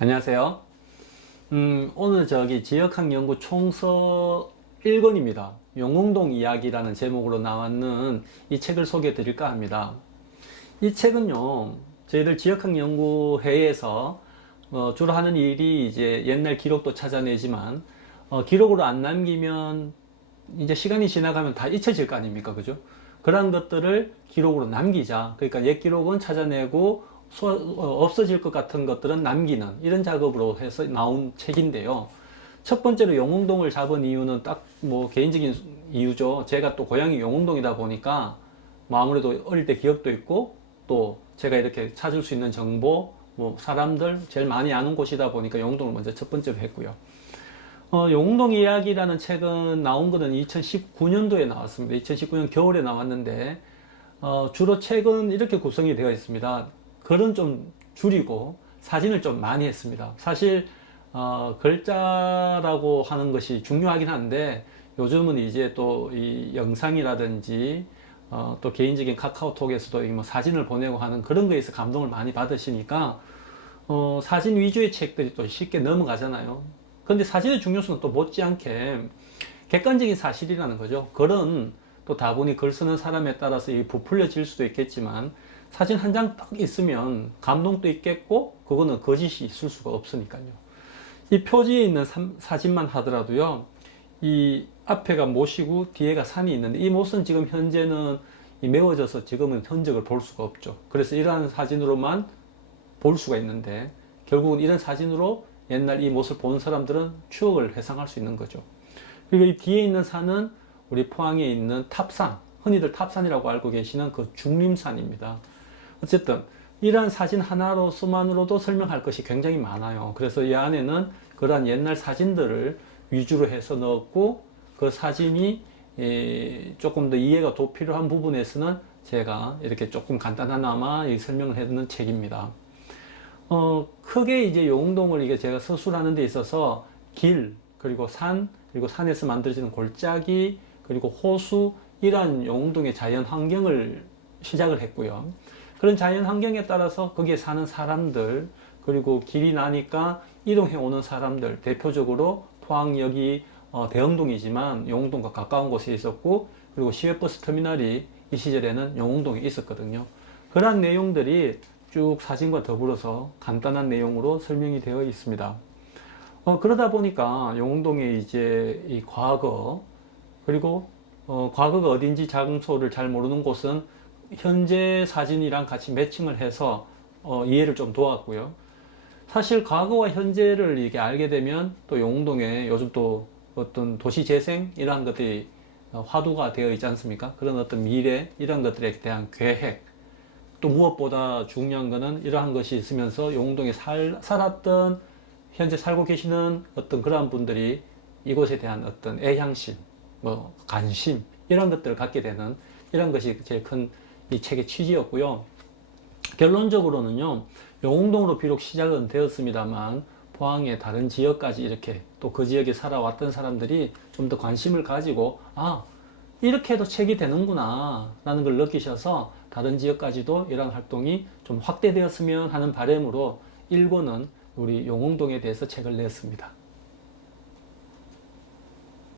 안녕하세요. 오늘 지역학 연구 총서 1권입니다. 용흥동 이야기라는 제목으로 나왔는 이 책을 소개해 드릴까 합니다. 이 책은요, 저희들 지역학 연구회에서 주로 하는 일이 이제 옛날 기록도 찾아내지만, 기록으로 안 남기면 이제 시간이 지나가면 다 잊혀질 거 아닙니까? 그죠? 그런 것들을 기록으로 남기자. 그러니까 옛 기록은 찾아내고 없어질 것 같은 것들은 남기는 이런 작업으로 해서 나온 책인데요. 첫 번째로 용흥동을 잡은 이유는 딱 뭐 개인적인 이유죠. 제가 또 고향이 용흥동이다 보니까 뭐 아무래도 어릴 때 기억도 있고 또 제가 이렇게 찾을 수 있는 정보, 뭐 사람들 제일 많이 아는 곳이다 보니까 용흥동을 먼저 첫 번째로 했고요. 용흥동 이야기라는 책은 나온 거는 2019년도에 나왔습니다. 2019년 겨울에 나왔는데 주로 책은 이렇게 구성이 되어 있습니다. 글은 좀 줄이고 사진을 좀 많이 했습니다. 사실 글자라고 하는 것이 중요하긴 한데 요즘은 이제 또 이 영상이라든지 또 개인적인 카카오톡에서도 뭐 사진을 보내고 하는 그런 거에서 감동을 많이 받으시니까 사진 위주의 책들이 또 쉽게 넘어가잖아요. 근데 사진의 중요성은 또 못지않게 객관적인 사실이라는 거죠. 글은 또 다분히 글 쓰는 사람에 따라서 부풀려질 수도 있겠지만 사진 한 장 딱 있으면 감동도 있겠고 그거는 거짓이 있을 수가 없으니까요. 이 표지에 있는 사진만 하더라도요, 이 앞에가 못이고 뒤에가 산이 있는데 이 못은 지금 현재는 메워져서 지금은 흔적을 볼 수가 없죠. 그래서 이러한 사진으로만 볼 수가 있는데 결국은 이런 사진으로 옛날 이 못을 본 사람들은 추억을 회상할 수 있는 거죠. 그리고 이 뒤에 있는 산은 우리 포항에 있는 탑산, 흔히들 탑산이라고 알고 계시는 그 중림산입니다. 어쨌든 이러한 사진 하나로서만으로도 설명할 것이 굉장히 많아요. 그래서 이 안에는 그러한 옛날 사진들을 위주로 해서 넣었고 그 사진이 조금 더 이해가 더 필요한 부분에서는 제가 이렇게 조금 간단하나마 설명을 해드는 책입니다. 크게 이제 용흥동을 이게 제가 서술하는 데 있어서 길, 그리고 산, 그리고 산에서 만들어지는 골짜기, 그리고 호수, 이러한 용흥동의 자연 환경을 시작을 했고요. 그런 자연 환경에 따라서 거기에 사는 사람들, 그리고 길이 나니까 이동해 오는 사람들, 대표적으로 포항역이 대흥동이지만 용흥동과 가까운 곳에 있었고, 그리고 시외버스 터미널이 이 시절에는 용흥동에 있었거든요. 그러한 내용들이 쭉 사진과 더불어서 간단한 내용으로 설명이 되어 있습니다. 그러다 보니까 용흥동의 이제 이 과거, 그리고 과거가 어딘지 장소를 잘 모르는 곳은 현재 사진이랑 같이 매칭을 해서 이해를 좀 도왔고요. 사실 과거와 현재를 이게 알게 되면 또 용흥동에 요즘 또 어떤 도시 재생 이러한 것들이 화두가 되어 있지 않습니까? 그런 어떤 미래 이런 것들에 대한 계획, 또 무엇보다 중요한 것은 이러한 것이 있으면서 용흥동에 살았던 현재 살고 계시는 어떤 그러한 분들이 이곳에 대한 어떤 애향심, 뭐 관심 이런 것들을 갖게 되는 이런 것이 제일 큰 이 책의 취지였고요. 결론적으로는요, 용흥동으로 비록 시작은 되었습니다만 포항의 다른 지역까지 이렇게 또 그 지역에 살아왔던 사람들이 좀 더 관심을 가지고 이렇게 해도 책이 되는구나 라는 걸 느끼셔서 다른 지역까지도 이런 활동이 좀 확대되었으면 하는 바람으로 1권은 우리 용흥동에 대해서 책을 냈습니다.